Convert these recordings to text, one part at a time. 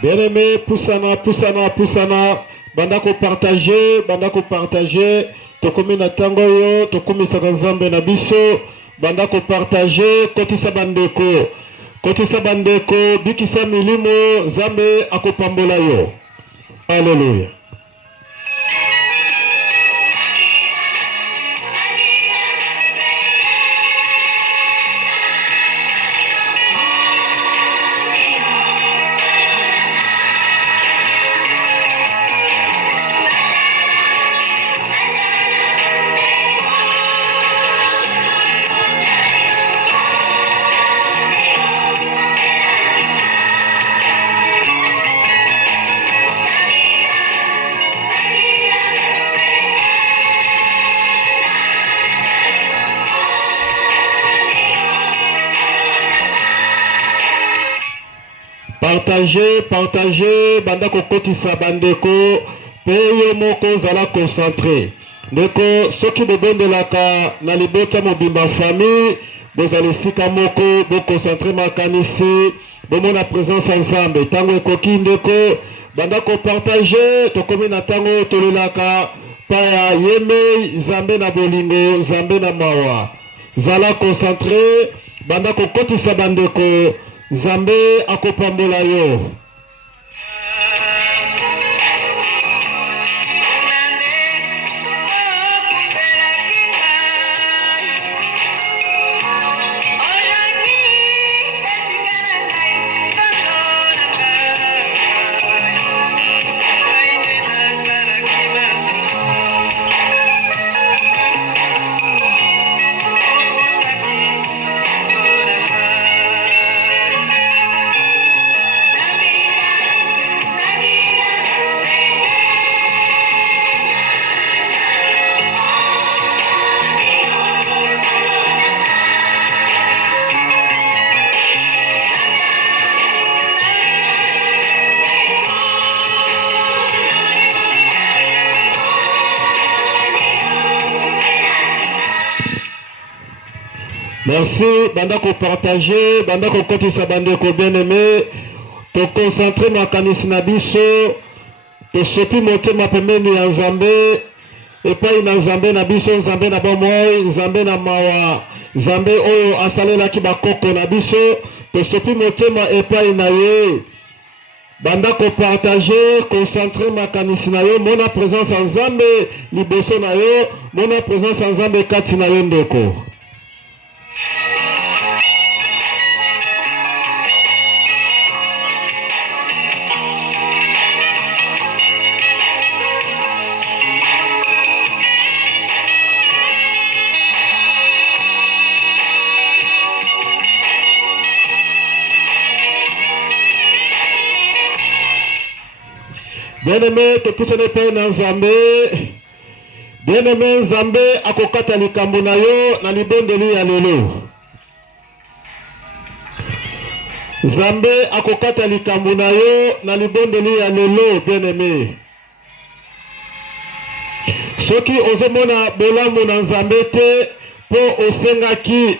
Bien-aimé, poussana, poussana, poussana. Bandako partager, bandako partager. Tokomi na tango yo, tokomi sakanzambe na biso. Bandako partager, kotisa bandeko. Kotisa bandeko, bikisa milimo, zambe akopambola yo. Alléluia. Partagez, partagez, bandako kotisa bandeko, peyo moko zala concentré. Ndeko, soki bobondelaka na libota mobimba famille, bozali sika moko, bo concentré makanisi, bomona présence ensemble. Tango ekoki ndeko, bandako partagez, tokomi na tango tolelaka, paya yeme, zambe na bolingo, zambe na mawa. Zala concentré, bandako kotisa bandeko, Zambe akopambola yo. Merci, bandako partager, bandako kotisa bandeko bien-aimé, to concentrer makanisi na biso, to sopi motema pembeni ya Nzambe, epai na Nzambe na biso, Nzambe na bomoi, Nzambe na mawa, Nzambe oyo asalelaki bakoko na biso, to sopi motema epai na ye. Bandako partager, concentrer makanisi na yo, mona présence en Nzambe liboso na yo, mona présence en Nzambe kati na yo ndeko. Bien-aimé, te pousse ne pas dans Nzambe. Bien-aimé, Nzambe akokata likambo na yo na libondeli ya lelo. Nzambe akokata likambo na yo na libondeli ya lelo, bien-aimé. Soki ozomona bolamu na Nzambe te, po osengaki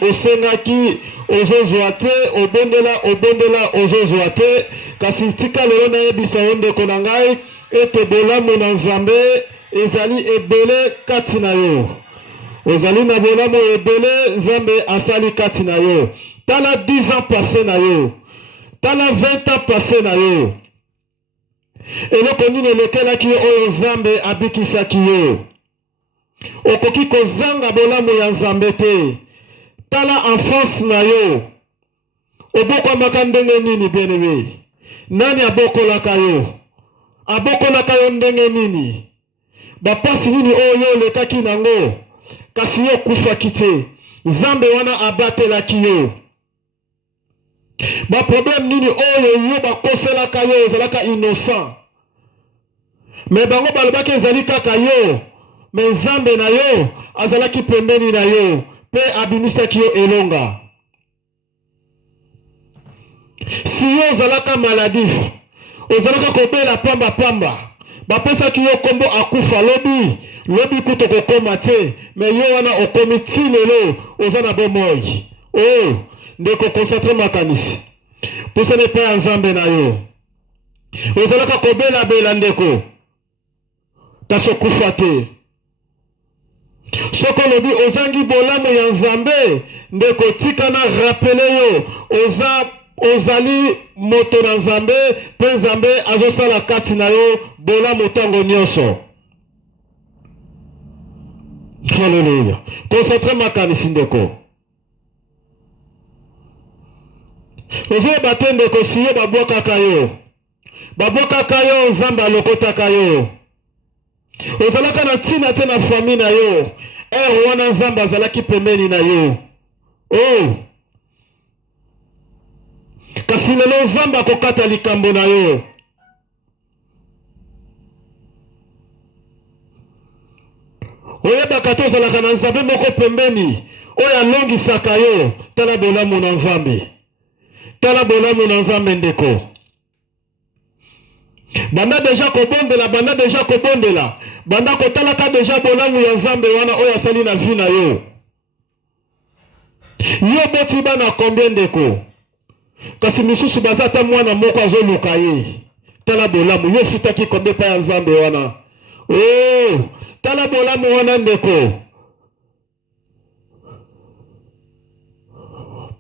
ozozwa te, obondela ozozwa te, kasi tika lelo na yebisa yo ndeko na ngai, ete bolamu na Nzambe ezali ebele kati na yo. Ozali na bolamu ebele, Nzambe asali kati na yo. Tala 10 ans passé na yo. Tala 20 ans passé na yo. Eloko nini elekelaki oyo Nzambe abikisaki yo. Okoki kozanga bolamu ya Nzambe te. Tala enfance na yo. Obokwamaka ndenge nini bien-aimé? Nani abokolaka yo? Abokolaka yo ndenge nini? Bapasi nini oyo lekaki nango? Kasi yo kufaki te. Nzambe wana abatelaki yo. Ba problème nini oyo yo bakoselaka yo ezalaka innocent. Me bango balobaki ezali kaka yo. Me Nzambe na yo azalaki pembeni na yo. Pe abimisaki yo elonga. Si yo ozalaka maladif, ozalaka kobela pamba. Bapesaki yo kombo akufa lobi kuto kokoma te. Me yo wana okomi ti lelo ozana bomoi. Oh, ndeko concentre makanisi. Pousse ne pas Nzambe na yo. ozalaka kobela bela ndeko kasi okufa te. Soki olobi ozangi bolamu ya Nzambe ndeko tika na rapele yo ozali moto na Nzambe mpe Nzambe azosala kati na yo bolamu ntango nyonso. Haleluya. Concentre makanisi ndeko. Ozoyeba te ndeko si yo babwakaka yo. Babwakaka yo Nzambe alokotaka yo. Ozalaka na ntina te na fami na yo. Wana Nzambe azalaki pembeni na yo. Oh. Kasi lelo Nzambe akokata likambo na yo. Oyebaka te ozalaka na Nzambe moko pembeni oyo alongisaka yo. Tala bolamu na Nzambe. Tala bolamu na Nzambe ndeko. Banda deja kobondela. Banda kotalaka deja bolamu ya Nzambe wana oyo asali na vie na yo. Yo boti bana combien ndeko? Kasi misusu baza ata mwana moko azoluka ye. Tala bolamu yo futaki combien pa ya Nzambe wana. Oh, tala bolamu wana ndeko.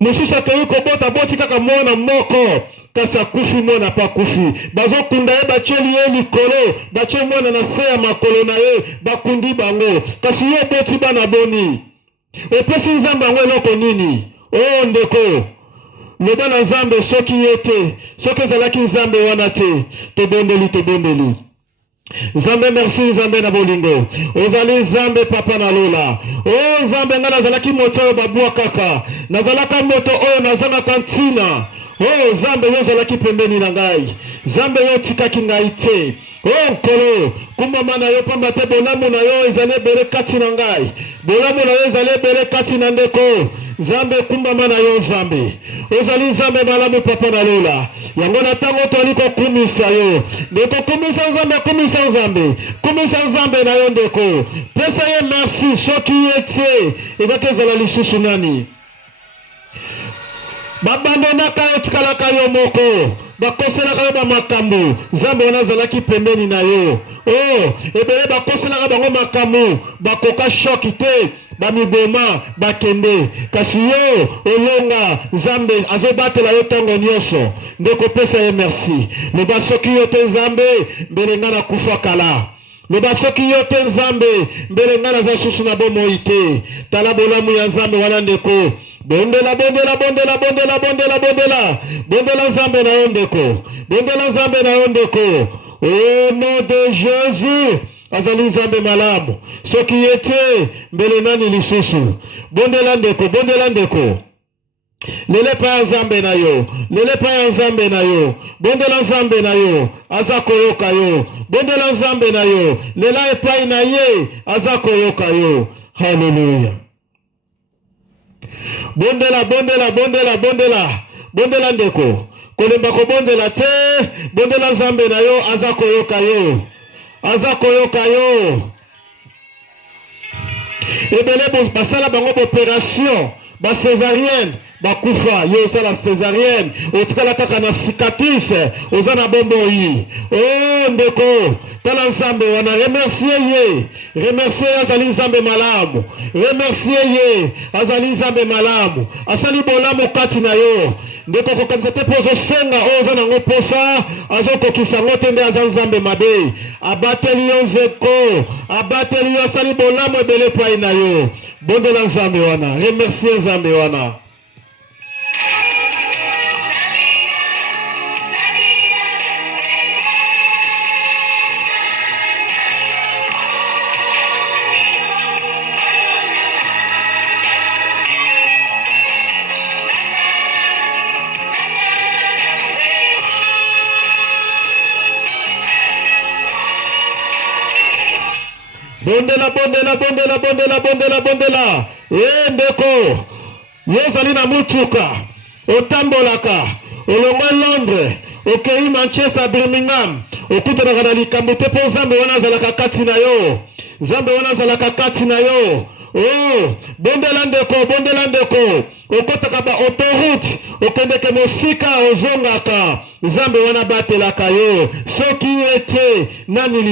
Misusu akei kobota boti kaka mwana moko. Kasi akufi mwana pa kufi. Bazo kunda ye bacheli ye likolo. Bache mwana na se ya makolo na ye. Bakundi bango. Kasi yo boti bana boni. Opesi Nzambe yango eloko nini? Oh ndeko. Loba na Nzambe soki yete. Soki ezalaki Nzambe wana te. Tobondeli. Nzambe merci Nzambe na bolingo. Ozali Nzambe papa na lola. Oh Nzambe nga nazalaki moto oyo babua kaka. Nazalaka moto oyo nazangaka ntina. Oh Nzambe yo ozalaki pembeni na ngai. Nzambe yo tikaki ngai te. Oh nkolo kumbama na yo pamba te bolamu na yo ezali ebele kati na ngai. Bolamu na yo ezali ebele kati na ndeko. Nzambe kumbama na yo Nzambe. Ozali Nzambe malamu papa na lola. Yango na tango toali kokumisa yo. Ndeko kumisa Nzambe, kumisa Nzambe. Kumisa Nzambe na yo ndeko. Pesa ye merci soki yete. Ebake ezala lisusu nani. Babandonaka yo tikalaka yo moko. Bakoselaka yo bamakambo. Nzambe wana azalaki pembeni na yo. Oh, ebele bakoselaka bango makambo. Bakoka shoki te. Bamiboma bakende. Kasi yo olonga Nzambe azobatela yo tango nyonso. Ndeko pesa ye merci. Loba soki yo te Nzambe mbele nga na kufa kala. Loba soki yo te Nzambe mbele nga naza susu na bomoi te. Tala bolamu ya Nzambe wana ndeko. Bondela Nzambe na yo ndeko. Bondela Nzambe na yo ndeko. Au nom de Jésus. Azali Nzambe malamu. Soki yete mbele nani lisusu. Bondela ndeko. Lele pa ya Nzambe na yo. Bondela Nzambe na yo. Aza koyoka yo. Bondela Nzambe na yo. Lela epai na ye. Aza koyoka yo. Hallelujah. Bondela ndeko. Kolemba kobondela te. Bondela Nzambe na yo. Aza koyoka yo. Ebele basala bango opération. Ba césarienne. Bakufa yo sala césarienne. Otikala kaka na cicatrice. Ozana bombo yi. Oh ndeko. Tala Nzambe wana remercier ye azali Nzambe malamu. Remercier ye azali Nzambe malamu. Asali bolamu kati na yo. Ndeko kokanisa te pozo senga ozo nango posa. Azokokisa ngote nde aza Nzambe mabe. Abateli yo nzeko. Abateli yo asali bolamu ebele pai na yo. Bondela Nzambe wana. Remercier Nzambe wana. Bondela. Ndeko. Yozali na mutuka. Otambolaka. Olongwe Londres. Okei Manchester, Birmingham. Okutana na likambo te po Nzambe wana azalaka kati na yo. Oh, bondela ndeko. Okotaka ba autoroute, okendeke mosika ozongaka. Nzambe wana batelaka yo. Soki ete nani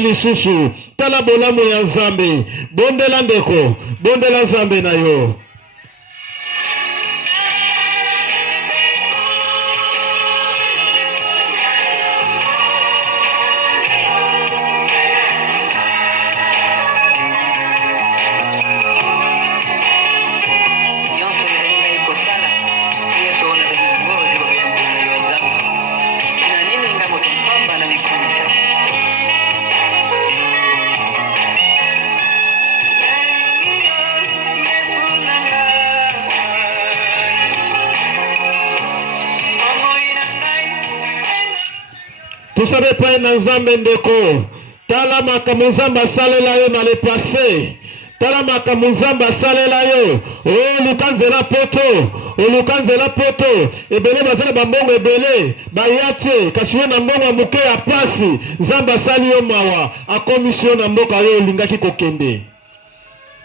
lisusu. Tala bolamu ya Nzambe. Bondela ndeko, bondela Nzambe na yo. Tusabe pa na Nzambe ndeko. Tala makambo Nzambe asalela yo na le passé. Tala makambo Nzambe asalela yo. Oh, lukanzela poto. Ebele bazana bambongo ebele. Bayate kasi yo na mbongo muke ya pasi. Nzambe asali yo mawa. Akomisio na mboka yo lingaki kokende.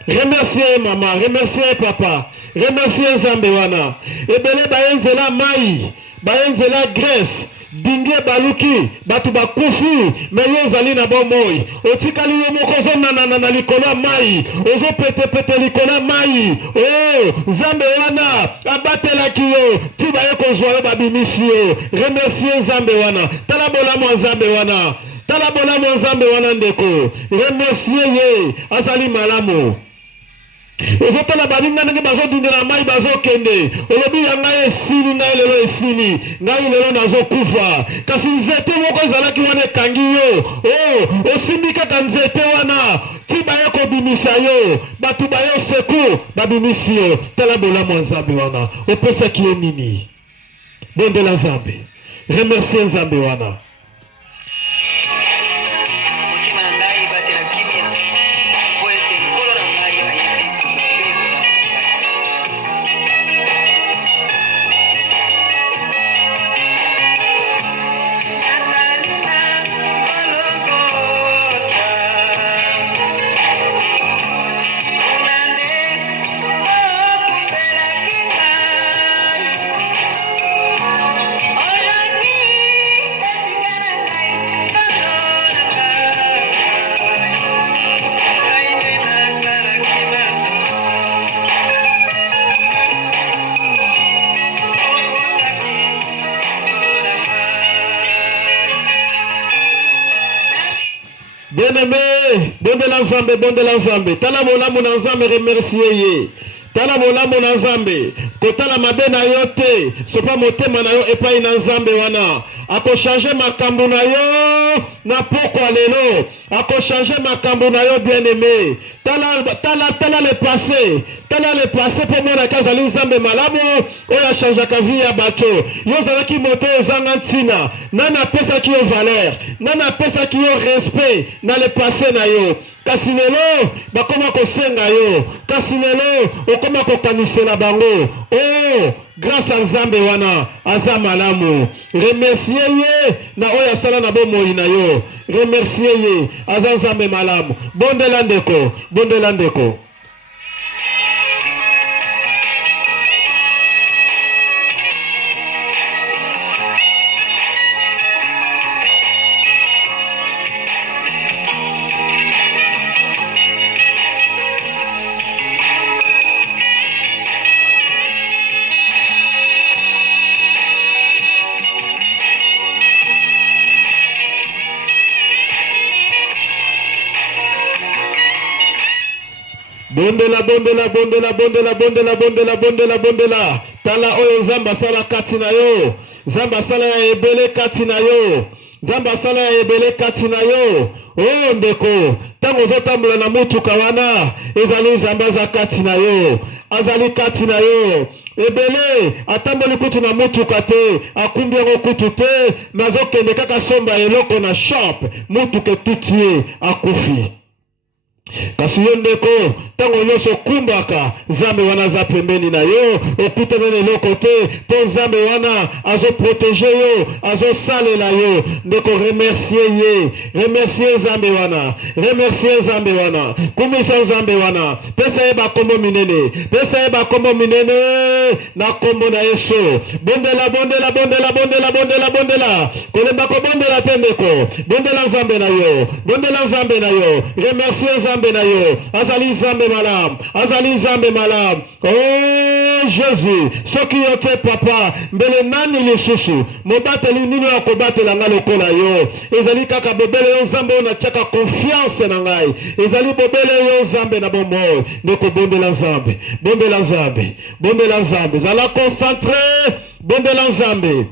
Remercier maman, remercier papa. Remercier Nzambe wana. Ebele bayenzela mai. Bayenzela graisse. Dingue baluki batu bakufi meyo zali na bomoi otikali yo moko na likolo mai ozo pete likolo mai. Oh, Nzambe wana abatela kiyo tiba yeko zwa yo babimisi yo. Remercier Nzambe wana. Tala bolamu Nzambe wana ndeko. Remercier ye azali malamu. Ozotala baninga nenge bazodindela mai bazokende. Olobi ya ngai esili, ngai lelo esili, ngai lelo nazokufa. Kasi nzete moko ezalaki wana ekangi yo. Oh, osimbi kaka nzete wana ti bayeko bimisa yo. Batu bayo seku babimisi yo. Tala bolamu Nzambe wana. Opesaki ye nini? Bondela Nzambe. Remercier Nzambe wana. Bien-aimé, bondela Nzambe. Tala bolamu na Nzambe, remercier ye. Tala bolamu na Nzambe. Kotala mabe na yo te. Sopa motema na yo epai na Nzambe wana. Ako changer makambo na yo na pokwa lelo. Ako changer makambo na yo bien-aimé. Tala le passé. Tala le passé pour moi na kazali Nzambe malamu. Oya changer ka vie ya bato. Yo zalaki moto ezanga ntina. Nana pesa ki yo valeur. Nana pesa ki yo respect na le passé na yo. Kasi lelo bakoma kosenga yo. Kasi lelo okoma kokanisela bango. Oh, grâce à Nzambe wana aza malamu. Remercier ye na oya sala na bomoi na yo. Remercier ye aza Nzambe malamu. Bondela ndeko. Bondela. Tala oyo Nzambe asala kati na yo. Nzambe asala ya ebele kati na yo. Oh ndeko, tango zotambola na mutuka wana, ezali Nzambe aza kati na yo. Azali kati na yo. Ebele atamboli kutu na mutuka te, akumbi yango kutu te, nazokende kaka somba eloko na shop, mutuka tutie akufi. Kasi yo ndeko, tango nyonso kumbaka nzambe wana za pembeni na yo okutana na eloko te po nzambe wana azo protéger yo azo salela yo ndeko remercier nzambe wana remercier nzambe wana kumisa nzambe wana pesa ye bakombo minene pesa ye bakombo minene na kombo na Yesu bondela bondela bondela bondela bondela bondela kolemba ko bondela tendeko bondela nzambe na yo bondela nzambe na yo remercier nzambe na yo azali nzambe malam azali nzambe malam oh Jésus soki yo te papa mbele nani lisusu mobateli nini akobatela nga lokola yo ezali kaka bobele yo nzambe na tiaka confiance na ngai ezali bobele yo nzambe na bomoi ndeko bondela nzambe bondela nzambe bondela nzambe zala concentré bondela nzambe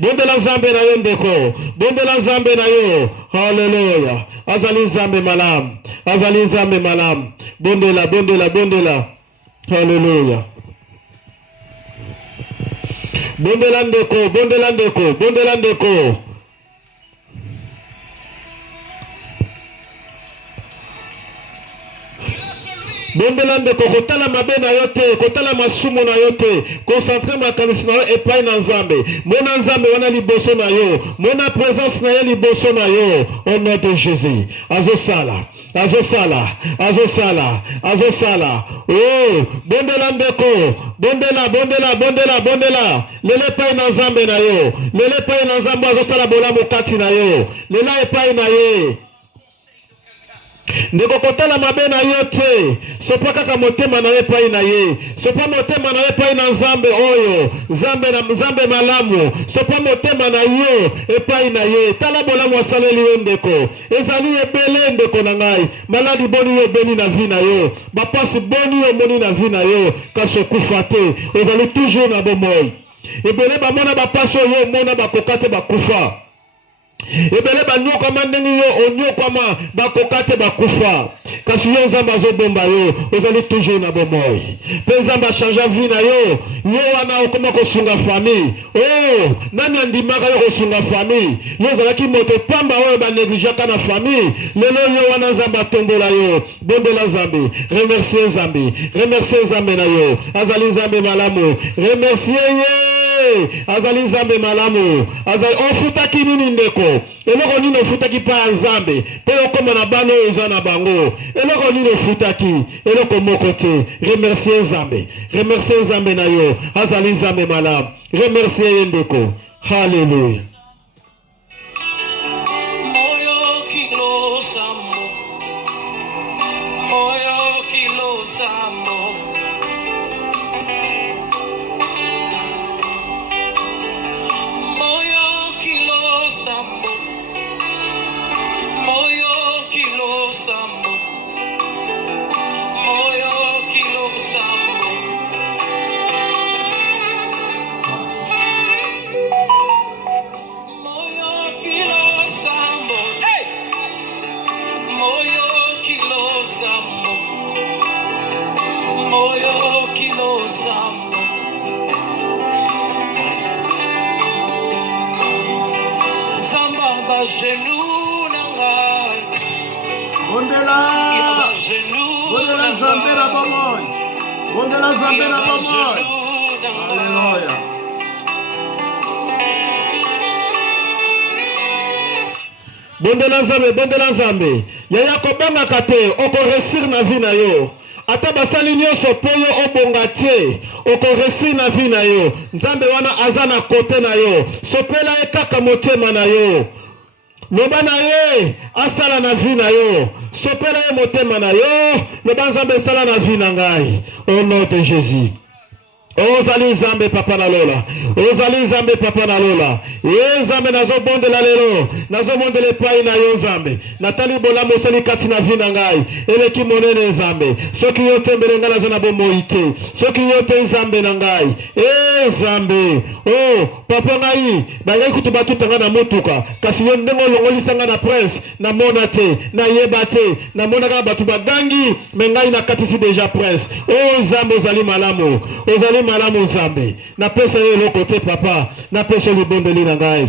bondela nzambe na yo ndeko bondela nzambe na yo haleluya azali nzambe malam azali nzambe malam bondela bondela bondela haleluya bondela ndeko bondela ndeko bondela ndeko bondela ndeko kotala mabe na yo te kotala masumu na yo te concentre makanisi na yo epai na nzambe mona nzambe wana liboso na yo mona présence na ye liboso na yo au nom de Jésus azosala azosala azosala azosala oh bondela ndeko bondela bondela bondela bondela lele epai na nzambe na yo lele epai na nzambe azosala bolamu kati na yo lela epai na ye ndeko kotala mabe na yo te sopa kaka motema na ye epai na ye sopa motema na ye epai na nzambe oyo nzambe malamu sopa motema na yo epai na ye tala bolamu asaleli yo ndeko ezali ebele ndeko na ngai maladi boni yo beni na vi na yo bapasi boni yo moni na vi na yo kasi okufa te ezali toujours na bomoi ebele bamona bapasi oyo omona bakoka te bakufa ebele banyokama ndenge yo onyokama bakoka te bakufa kasi yo nzambe azobomba yo ozali toujours na bomoi mpe nzambe achange vi na yo wana okoma kosunga famille oh nani andimaka yo kosunga famille yo ozalaki moto pamba oyo banegligeaka na famille lelo yo wana nzambe atombola yo bombela nzambe remercier nzambe na yo azali nzambe malamu remercier ye azali nzambe malamu azali ofutaki nini ndeko eloko nini ofutaki pa ya nzambe pe okoma na bana oyo eza na bango eloko nini ofutaki eloko moko te remercier nzambe na yo azali nzambe malamu remercier ye ndeko haleluya moyo kilo sambo genou nanga bondela nzambe na bomoi bondela nzambe na bomoi haleluya bondela nzambe yaya kobangaka te okoresir na vi na yo ata basali nyonso po yo obonga te okoresir na vi na yo nzambe wana aza na kote na yo sopela ye kaka motema na yo loba na ye asala na vi na yo sopela ye motema na yo loba nzambe esala na vi na ngai au nom de Jésus ozali nzambe papa na lola ozali nzambe papa na lola ye nzambe nazobondela lelo nazomondela epai na yo nzambe natali bolamu osali kati na vi na ngai eleki monene nzambe soki yo te mbele ngai naza na bomoi te soki yo te nzambe na ngai nzambe oh papa ngai bangai kutu batutanga na motuka kasi yo ndenge olongolisanga na prince namona te nayeba te namonaka bato bagangi me ngai nakatisi deja prince oh nzambe ozali malamu ozali malamu nzambe napesa ye eloko te papa napesa libondeli na ngai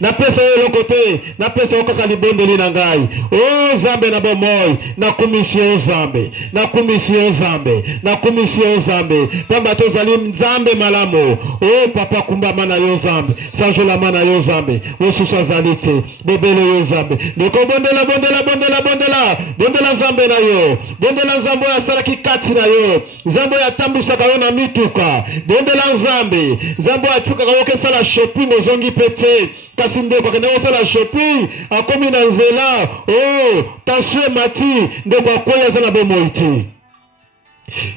na pesa yo lokote na pesa okaka libondeli na ngai o Nzambe na bomoi na komisio Nzambe na komisio Nzambe na komisio Nzambe pamba tozali Nzambe malamu o papa kumbama na yo Nzambe sanjola mana yo Nzambe osusa zalite bobele yo Nzambe ndeko bondela bondela bondela bondela bondela Nzambe na yo bondela Nzambe ya salaki kati na yo Nzambe ya tambusaka yo na mituka bondela Nzambe Nzambe atukaka yo kesala shopping ozongi pete kasi ndeko akende kosala shopping akomi na nzela o tension mati ndeko akwei aza na bomoi te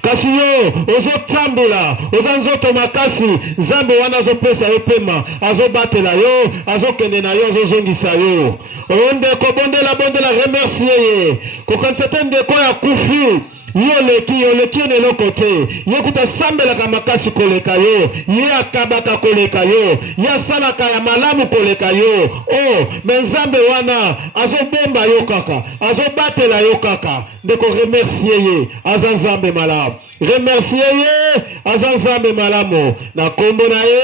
kasi yo ozotambola oza nzoto makasi Nzambe wana azopesa yo pema azobatela yo azokende na yo azozongisa yo o ndeko bondela bondela remercier ye kokanisa te ndeko ya kufi yo leki ne lokote ye kuta sambelaka makasi koleka yo ye akabaka koleka yo ya salaka ya malamu koleka yo o Nzambe wana azobomba yo kaka azobatela yo kaka ndeko remercier ye aza Nzambe malamu remercier ye aza Nzambe malamu na kombo na ye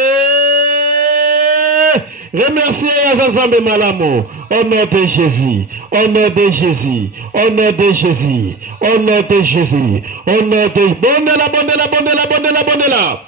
remercier aza Nzambe malamu au nom de Jésus au nom de Jésus au nom de Jésus au nom de Jésus au nom de bondela bondela bondela bondela bondela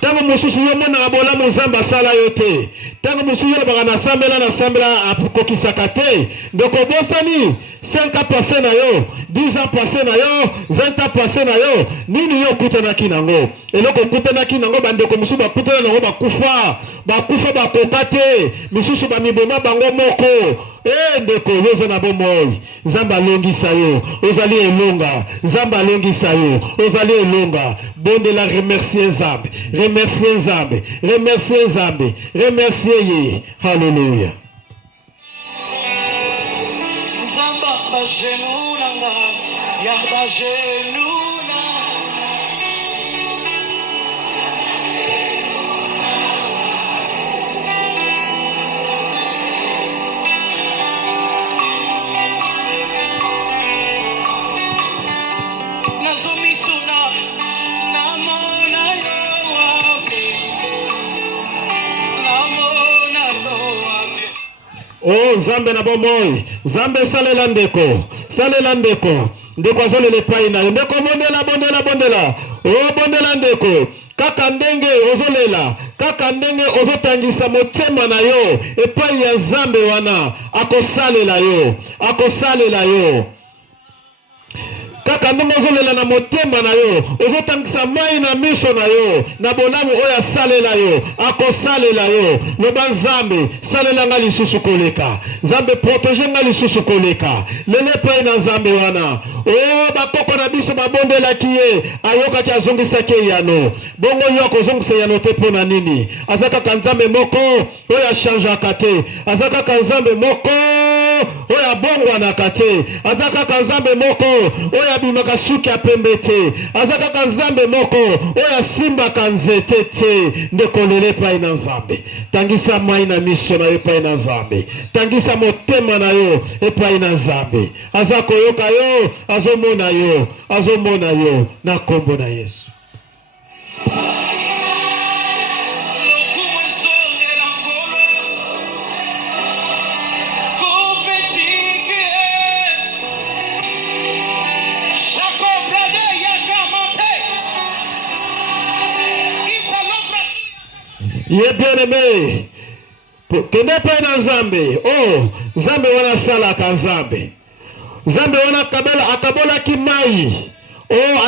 tango mosusu yo mona bolamu Nzambe asala yo te tango mosusu yo baka na sambela akokisaka te ndoko bosani 5 ans passé na yo 10 ans passé na yo 20 ans passé na yo nini yo kutanaki nango eloko kutanaki nango bandeko mosusu bakutana nango bakufa bakoka te misusu bamiboma bango moko ndeko yoza na bomoi Nzambe alongisa yo ozali elonga Nzambe alongisa yo ozali elonga bondela remercier Nzambe remercier Nzambe remercier Nzambe remercier ye haleluya Nzamba bajenu nanga ya bajenu o Nzambe na bomoi Nzambe salela ndeko ndeko azolela epai na yo ndeko bondela bondela bondela o bondela ndeko kaka ndenge ozolela kaka ndenge ozotangisa motema na yo epai ya Nzambe wana akosalela yo kaka ndenge ozolela na motema na yo ozotangisa mai na miso na yo na bolamu oyo asalela yo akosalela yo loba Nzambe salela nga lisusu koleka Nzambe protege nga lisusu koleka lele epai na Nzambe wana o bakoko na biso babondelaki ye ayokaki azongisaki yano bongo yo akozongisa yano te mpo na nini aza kaka Nzambe moko oyo achangeaka te aza kaka Nzambe moko oyo abongwanaka te aza kaka Nzambe moko oyo abimaka suki ya pembe te aza kaka Nzambe moko oyo asimbaka nzete te ndeko lelo epai na Nzambe tangisa mai na miso na yo epai na Nzambe tangisa motema na yo epai na Nzambe aza koyoka yo azomona yo na kombo na Yesu ye bien-aimé kende epai na Nzambe Nzambe wana asalaka Nzambe wana akabolaki mai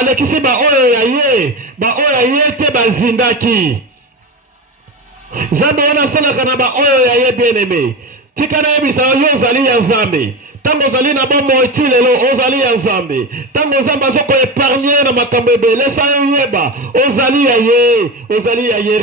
alekisi baoyo ya ye te bazindaki Nzambe wana asalaka na baoyo ya ye bien-aimé tika na yebisa yo ozali ya Nzambe tango ozali na bomoi ti lelo ozali ya Nzambe tango Nzambe azoko épargner na makambo ebele sa yo yeba ozali ya ye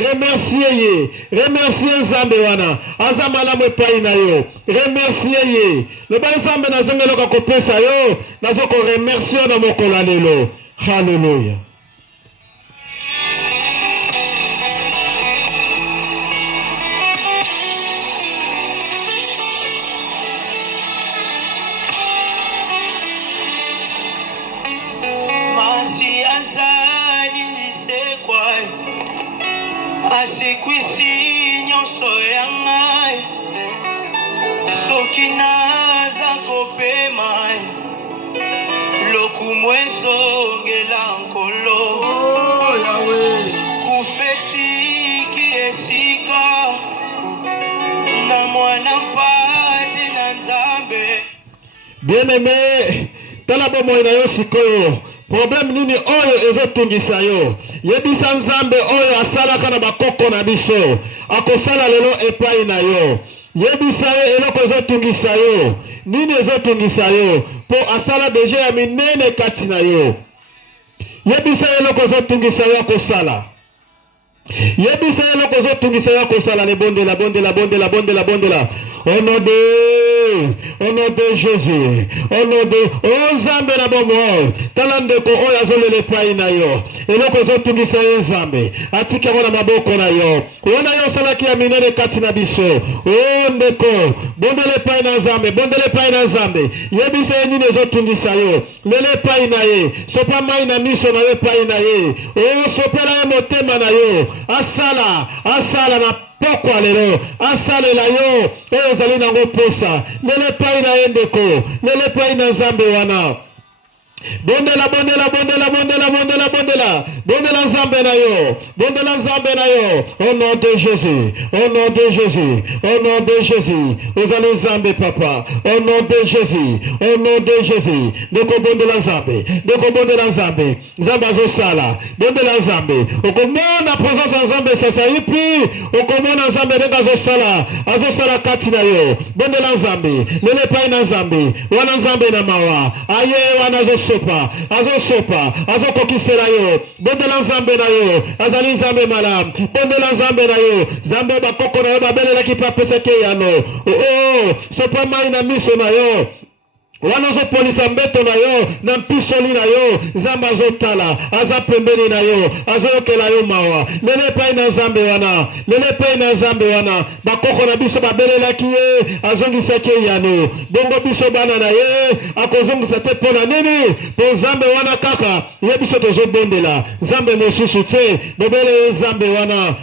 remercier Nzambe wana aza malamu epai na yo remercier ye loba Nzambe nazengeloka kopesa yo nazoko remercier na mokolo lelo haleluya Asikwisinya nyonso ya ngai soki naza kopema lokumu ezongela nkolo kufetiki esika na mwana mpate na nzambe. Bien-aimé, tala bomoi na yo sikoyo. Problème nini oyo ezotungisa yo? Yebisa nzambe oyo asalaka na bakoko na biso. Akosala lelo epai na yo. Yebisa yo eloko ezotungisa yo. Nini ezotungisa yo? Po asala deja ya minene kati na yo. Yebisa yo eloko ezotungisa yo akosala. Yebisa yo eloko ezotungisa yo akosala ne bondela bondela bondela bondela bondela. Au nom de Jésus, au nom de Nzambe na bomo, talande ko oya zolele pai na yo. Eloko zotungisa yo Nzambe, atika mona maboko na yo. Ona yo salaki ya minene kati na biso. O ndeko, bondele pai na Nzambe, bondele pai na Nzambe. Yebisa ye nini zotungisa yo. Lele pai na ye, sopa mai na miso na yo pai na ye. O sopela ye motema na yo. Asala na pokwa lelo asalela yo oyo ozali nango posa lele pai na ye ndeko lele pai na Nzambe wana bondela bondela bondela bondela bondela bondela bondela Nzambe na yo bondela Nzambe na yo au nom de Jésus au nom de Jésus au nom de Jésus ozali Nzambe papa au nom de Jésus au nom de Jésus ndeko bondela Nzambe ndeko bondela Nzambe Nzambe azosala bondela Nzambe okomona présence ya Nzambe sasa ipi okomona Nzambe ndeko azosala kati na yo bondela Nzambe lele pai na Nzambe wana Nzambe na mawa aye wana azosopa azokokisela yo bondela Nzambe na yo azali Nzambe malamu bondela Nzambe na yo Nzambe bakoko na yo babelelaki pa peseke yano sopa mai na miso na yo wana ozopolisa mbeto na yo na mpisoli na yo Nzambe azotala aza pembeni na yo azoyokela yo mawa lele pai na Nzambe wana lele pai na Nzambe wana bakoko na biso babelelaki ye azongisaki yano bongo biso bana na ye akozongisa te mpo na nini mpo Nzambe wana kaka ye biso tozobondela Nzambe mosusu te bobele ye Nzambe wana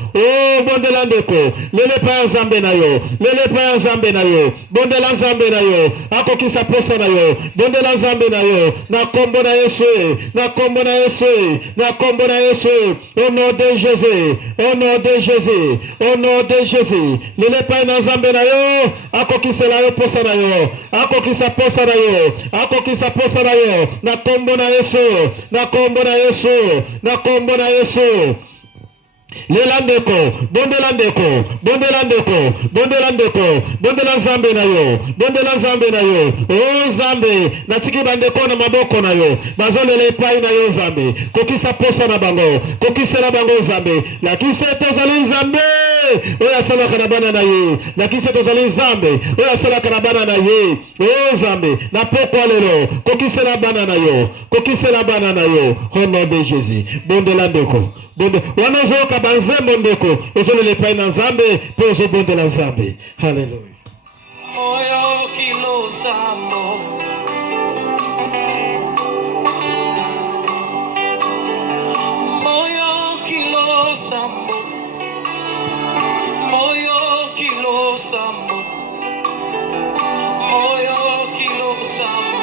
bondela ndeko lele pai ya Nzambe na yo lele pai ya Nzambe na yo bondela Nzambe na yo akokisa posa na yo bondela Nzambe na yo na kombo na Yesu na kombo na Yesu na kombo na Yesu au nom de Jésus au nom de Jésus au nom de Jésus lele pai na Nzambe na yo akokisela yo posa na yo akokisa posa na yo akokisa posa na yo na kombo na Yesu na kombo na Yesu na kombo na Yesu lela ndeko bondela ndeko bondela ndeko bondela ndeko bondela Nzambe na yo bondela Nzambe na yo Nzambe natiki bandeko na maboko na yo bazolele epai na yo Nzambe kokisa posa na bango kokisela bango Nzambe lakise tozali Nzambe oyo asalaka na bana na ye lakise tozali Nzambe oyo asalaka na bana na ye Nzambe na pokwa lelo kokisela bana na yo kokisela bana na yo au nom de Jésus bondela ndeko bonde wana zoka banzembo ndeko ozolele pai na Nzambe pe ozobondela Nzambe haleluya oyo kilo sambo moyo kilo sambo moyo kilo sambo moyo kilo sambo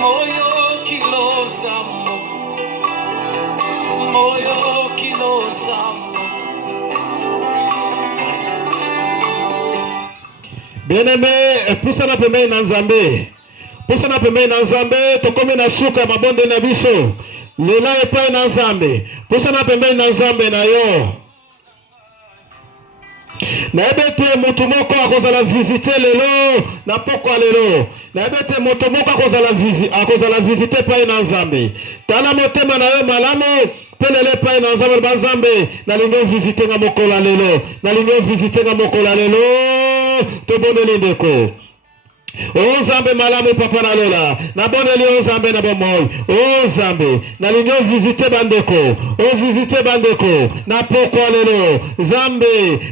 moyo kilo sambo moyo kilo sambo. Bien-aimé, pusana pembeni na Nzambe. Pusana pembeni na Nzambe, tokomi na suka mabonde na biso. Lela epai na Nzambe. Pusana pembeni na Nzambe na yo. Na ebete mutu moko akozala visite lelo na pokwa lelo. Na ebete mutu moko akozala visite pai na Nzambe. Tala motema na yo malamu pelele pai na Nzambe ba Nzambe na lingo visite nga mokola lelo. Na lingo visite nga mokola lelo. To bondeli ndeko. O Nzambe malamu papa na lola. Na boneli o Nzambe na bomoi. O Nzambe. Na linyo visite bandeko. O visite bandeko. Na pokwa lelo. Nzambe.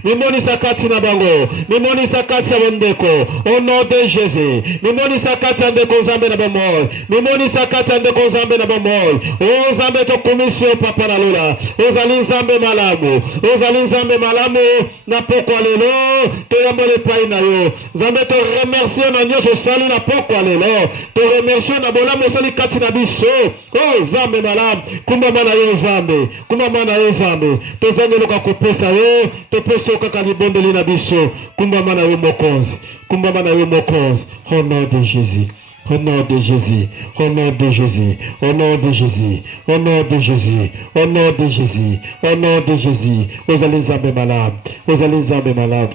Mimoni sakati na bango. Mimoni sakati ya bandeko. Au nom de Jésus. Mimoni sakati ya ndeko Nzambe na bomoi. Mimoni sakati ya ndeko Nzambe na bomoi. O Nzambe to komisio papa na lola. Ozali Nzambe malamu. Ozali Nzambe malamu. Na pokwa lelo. To yambole pai na yo. Nzambe to remercie na nyonso sali na pokwa lelo. To remercie na bolamu sali kati na biso. Oh Nzambe malamu. Kumba mana yo Nzambe. Kumba mana yo Nzambe. To zangeluka kupesa yo. To peso kaka libondeli na biso. Kumba mana yo mokonzi. Kumba mana yo mokonzi. Au nom de Jésus. Au nom de Jésus, au nom de Jésus, au nom de Jésus, au nom de Jésus, au nom de Jésus, au nom de Jésus, aux Nzambe malade, aux Nzambe malade.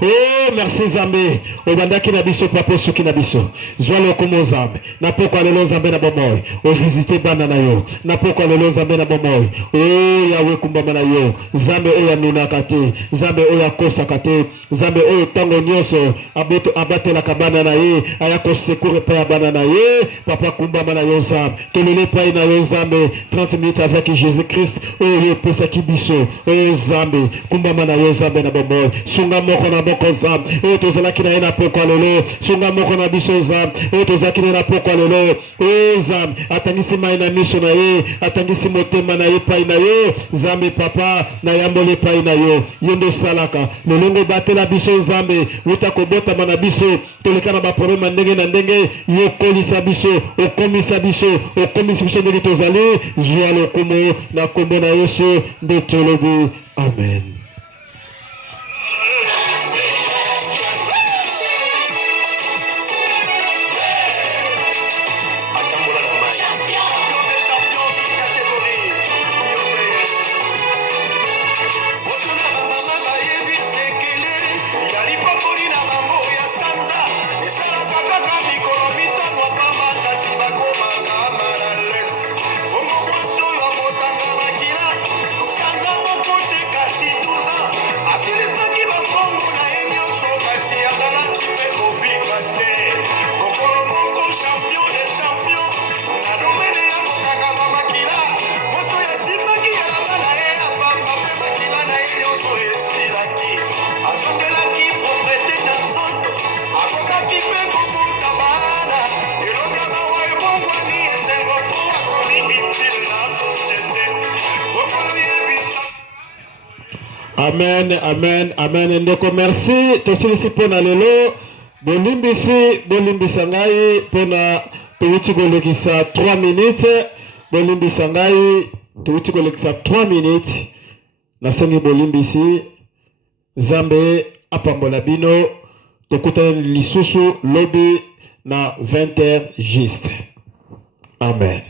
Oh, merci Nzambe. Obandaki na biso papa soki na biso. Zwalo komo Nzambe. Na pokwa lelo Nzambe na bomoy. O visite bana na yo. Na pokwa lelo Nzambe na bomoy. Oh, Yawe kumbama na yo. Nzambe oya nuna kate. Nzambe oya kosa kate. Nzambe oya tango nyoso. Abate la kabana na ye. Aya ko sekure pa bana na ye. Papa kumbama na yo Nzambe. Tolele pa na yo Nzambe. 30 minutes avec Jésus-Christ. Oh, yo pesa kibiso. Oh, Nzambe. Kumbama na yo Nzambe na bomoy. Sunga moko na moko Nzambe. Oh, tozalaki na ye na pokwa lelo. Sunga moko na biso Nzambe. Oh, tozalaki na pokwa lelo. Oh, Nzambe. Atangisi mai na miso na ye. Atangisi motema na ye pai na yo. Nzambe papa na yambole pai na yo. Yondo salaka. Lolongo batela biso Nzambe. Uta kobota mana biso. Toleka na ba problème ndenge na ndenge. Yokolisa biso. Okomisa biso. Okomisa biso ndenge tozali. Joa lokumo na kombo na Yesu. Nde tolobi. Amen. Amen, amen, amen. Ndeko merci. Tosilisi pona lelo. Bolimbisi ngai pona tuwiti kolekisa 3 minutes. Bolimbisi ngai tuwiti kolekisa 3 minutes. Nasengi bolimbisi. Nzambe apambola bino. Tokutana lisusu lobi na 20h juste. Amen.